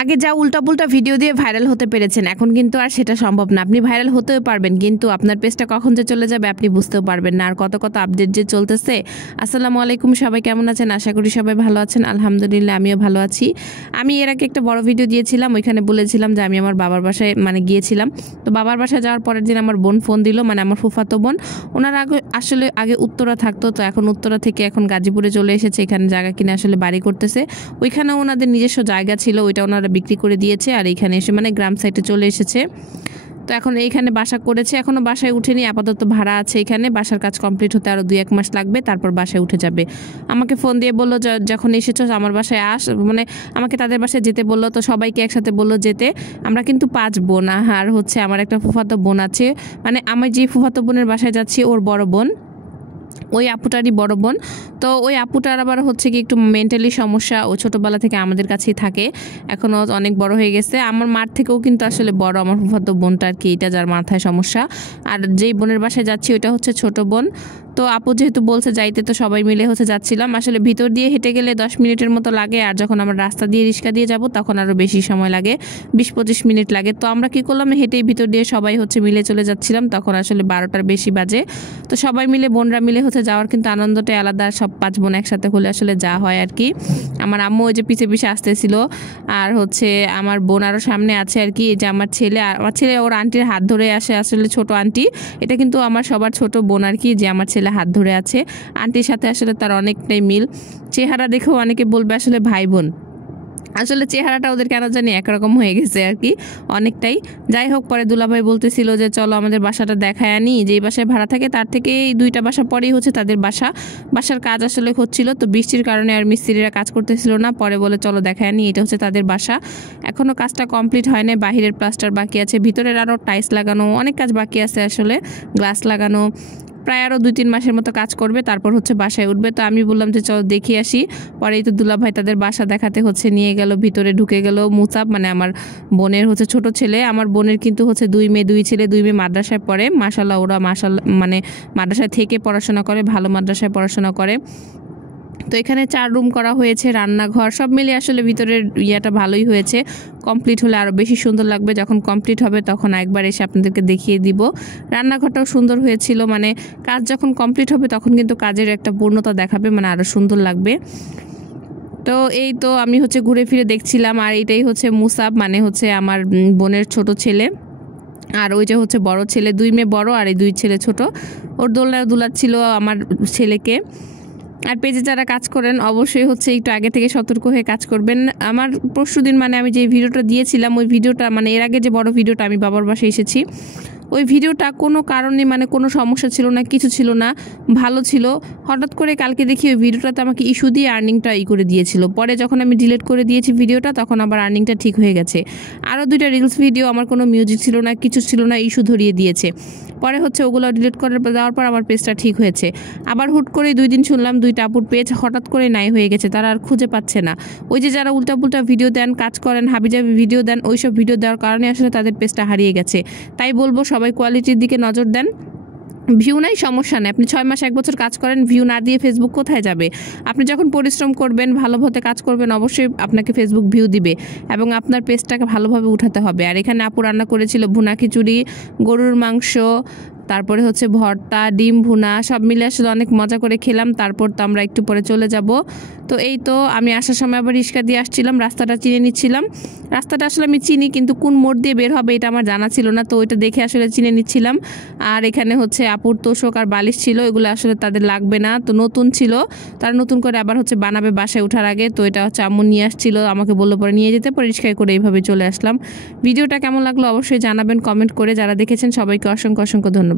আগে যা উল্টাপুল্টা ভিডিও দিয়ে ভাইরাল হতে পেরেছেন, এখন কিন্তু আর সেটা সম্ভব না। আপনি ভাইরাল হতেও পারবেন, কিন্তু আপনার পেজটা কখন যে চলে যাবে আপনি বুঝতেও পারবেন না। আর কত কত আপডেট যে চলতেছে। আসসালামু আলাইকুম, সবাই কেমন আছেন? আশা করি সবাই ভালো আছেন। আলহামদুলিল্লাহ, আমিও ভালো আছি। আমি এর আগে একটা বড় ভিডিও দিয়েছিলাম, ওইখানে বলেছিলাম যে আমি আমার বাবার বাসায় গিয়েছিলাম। তো বাবার বাসায় যাওয়ার পরের দিন আমার বোন ফোন দিল, আমার ফুফাতো বোন। ওনারা আগে উত্তরা থাকতো, তো এখন উত্তরা থেকে এখন গাজীপুরে চলে এসেছে। এখানে জায়গা কিনে আসলে বাড়ি করতেছে। ওইখানেও ওনাদের নিজস্ব জায়গা ছিল, ওইটা ওনারা বিক্রি করে দিয়েছে আর এইখানে এসে গ্রাম সাইডে চলে এসেছে। তো এখন এইখানে বাসা করেছে, এখনও বাসায় উঠেনি, আপাতত ভাড়া আছে এখানে। বাসার কাজ কমপ্লিট হতে আরও 2-1 মাস লাগবে, তারপর বাসায় উঠে যাবে। আমাকে ফোন দিয়ে বললো যখন এসেছো আমার বাসায় আমাকে তাদের বাসায় যেতে বললো। তো সবাইকে একসাথে বললো যেতে। আমরা কিন্তু 5 বোন, আর আমার একটা ফুফাতো বোন আছে, আমি যে ফুফাতো বোনের বাসায় যাচ্ছি ওর বড় বোন, ওই আপুটারই বড় বোন। তো ওই আপুটার আবার কি একটু মেন্টালি সমস্যা। ও ছোটোবেলা থেকে আমাদের কাছেই থাকে, এখনও অনেক বড় হয়ে গেছে। আমার মার থেকেও কিন্তু আসলে বড় আমার ফুফাতো বোনটা আর কি, এটা যার মাথায় সমস্যা। আর যেই বোনের বাসায় যাচ্ছি ওইটা হচ্ছে ছোট বোন। তো আপু যেহেতু বলছে যাইতে, তো সবাই মিলে যাচ্ছিলাম। আসলে ভিতর দিয়ে হেঁটে গেলে 10 মিনিটের মতো লাগে, আর যখন আমরা রাস্তা দিয়ে রিক্সা দিয়ে যাব তখন আরও বেশি সময় লাগে, 20-25 মিনিট লাগে। তো আমরা কি করলাম, হেঁটেই ভিতর দিয়ে সবাই মিলে চলে যাচ্ছিলাম। তখন আসলে 12টার বেশি বাজে। তো সবাই মিলে বোনরা মিলে যাওয়ার কিন্তু আনন্দটাই আলাদা। সব 5 বোন একসাথে হলে আসলে যা হয় আর কি। আমার আম্মু ওই যে পিছে পিছে আসতেছিল, আর আমার বোন আরও সামনে আছে আর কি। এই যে আমার ছেলে ওর আন্টির হাত ধরে আসে, আসলে ছোট আন্টি। এটা কিন্তু আমার সবার ছোট বোন আর কি, যে আমার ছেলে হাত ধরে আছে। আন্টির সাথে আসলে তার অনেকটাই মিল। চেহারা দেখেও অনেকে বলবে আসলে ভাই বোন। আসলে চেহারাটা ওদের কেন জানি একরকম হয়ে গেছে আর কি, অনেকটাই। যাই হোক, পরে দুলাভাই বলতেছিল যে চলো আমাদের বাসাটা দেখায় আনি। যেই বাসায় ভাড়া থাকে তার থেকে এই 2টা বাসা পরেই তাদের বাসার কাজ আসলে হচ্ছিল। তো বৃষ্টির কারণে আর মিস্ত্রিরা কাজ করতেছিল না। পরে বলে চলো দেখায় আনি, এটা তাদের বাসা। এখনও কাজটা কমপ্লিট হয় না, বাহিরের প্লাস্টার বাকি আছে, ভিতরের আরও টাইলস লাগানো, অনেক কাজ বাকি আছে আসলে, গ্লাস লাগানো। প্রায় আরও 2-3 মাসের মতো কাজ করবে, তারপর বাসায় উঠবে। তো আমি বললাম যে চলো দেখে আসি। পরেই তো দুলাভাই তাদের বাসা দেখাতে নিয়ে গেল, ভিতরে ঢুকে গেল। মুসাব আমার বোনের ছোট ছেলে। আমার বোনের কিন্তু 2 মেয়ে 2 ছেলে, 2 মেয়ে মাদ্রাসায় পড়ে। মাশাল্লাহ, ওরা মাদ্রাসায় থেকে পড়াশোনা করে, ভালো মাদ্রাসায় পড়াশোনা করে। তো এখানে 4 রুম করা হয়েছে, রান্নাঘর সব মিলিয়ে আসলে ভিতরের ইয়েটা ভালোই হয়েছে। কমপ্লিট হলে আরও বেশি সুন্দর লাগবে। যখন কমপ্লিট হবে তখন একবার এসে আপনাদেরকে দেখিয়ে দিব। রান্নাঘরটাও সুন্দর হয়েছিল, কাজ যখন কমপ্লিট হবে তখন কিন্তু কাজের একটা পূর্ণতা দেখাবে, আরও সুন্দর লাগবে। তো এই তো আমি ঘুরে ফিরে দেখছিলাম। আর এটাই মুসাব, আমার বোনের ছোট ছেলে। আর ওই যে বড় ছেলে, 2 মেয়ে বড় আর এই 2 ছেলে ছোট। ওর দোলনা দুলাচ্ছিল আমার ছেলেকে। আর পেজে যারা কাজ করেন অবশ্যই একটু আগে থেকে সতর্ক হয়ে কাজ করবেন। আমার পরশুদিন আমি যে ভিডিওটা দিয়েছিলাম, ওই ভিডিওটা এর আগে যে বড় ভিডিওটা আমি বাবার বাসায় এসেছি, ওই ভিডিওটা কোনো কারণে কোনো সমস্যা ছিল না, কিছু ছিল না, ভালো ছিল। হঠাৎ করে কালকে দেখি ওই ভিডিওটাতে আমাকে ইস্যু দিয়ে আর্নিংটা করে দিয়েছিল। পরে যখন আমি ডিলিট করে দিয়েছি ভিডিওটা, তখন আবার আর্নিংটা ঠিক হয়ে গেছে। আরও 2টা রিলস ভিডিও, আমার কোনো মিউজিক ছিল না, কিছু ছিল না, ইস্যু ধরিয়ে দিয়েছে। পরে ওগুলো ডিলিট করে দেওয়ার পর আমার পেজটা ঠিক হয়েছে। আবার হুট করে 2 দিন শুনলাম 2টা আপুর পেজ হঠাৎ করে নাই হয়ে গেছে, তারা আর খুঁজে পাচ্ছে না। ওই যে যারা উল্টাপুল্টা ভিডিও দেন, কাজ করেন, হাবিজাবি ভিডিও দেন, ওইসব ভিডিও দেওয়ার কারণে আসলে তাদের পেজটা হারিয়ে গেছে। তাই বলবো সবাই কোয়ালিটির দিকে নজর দেন। ভিউ নাই সমস্যা নেই, আপনি 6 মাস 1 বছর কাজ করেন, ভিউ না দিয়ে ফেসবুক কোথায় যাবে? আপনি যখন পরিশ্রম করবেন, ভালোভাবে কাজ করবেন, অবশ্যই আপনাকে ফেসবুক ভিউ দিবে এবং আপনার পেজটাকে ভালোভাবে উঠাতে হবে। আর এখানে আপু রান্না করেছিল ভুনা খিচুড়ি, গরুর মাংস, তারপরে ভর্তা, ডিম ভুনা, সব মিলে আসলে অনেক মজা করে খেলাম। তারপর তো আমরা একটু পরে চলে যাব। তো এই তো আমি আসার সময় আবার রিক্সা দিয়ে আসছিলাম, রাস্তাটা চিনে নিচ্ছিলাম। রাস্তাটা আসলে আমি চিনি, কিন্তু কোন মোড় দিয়ে বের হবে এটা আমার জানা ছিল না, তো ওইটা দেখে আসলে চিনে নিচ্ছিলাম। আর এখানে আপুর তোষক আর বালিশ ছিল, এগুলো আসলে তাদের লাগবে না, তো নতুন ছিল, তারা নতুন করে আবার বানাবে বাসায় ওঠার আগে। তো এটা আম্মু নিয়ে আসছিল, আমাকে বললো পরে নিয়ে যেতে, পরে রিক্সায় করে এইভাবে চলে আসলাম। ভিডিওটা কেমন লাগলো অবশ্যই জানাবেন কমেন্ট করে। যারা দেখেছেন সবাইকে অসংখ্য অসংখ্য ধন্যবাদ।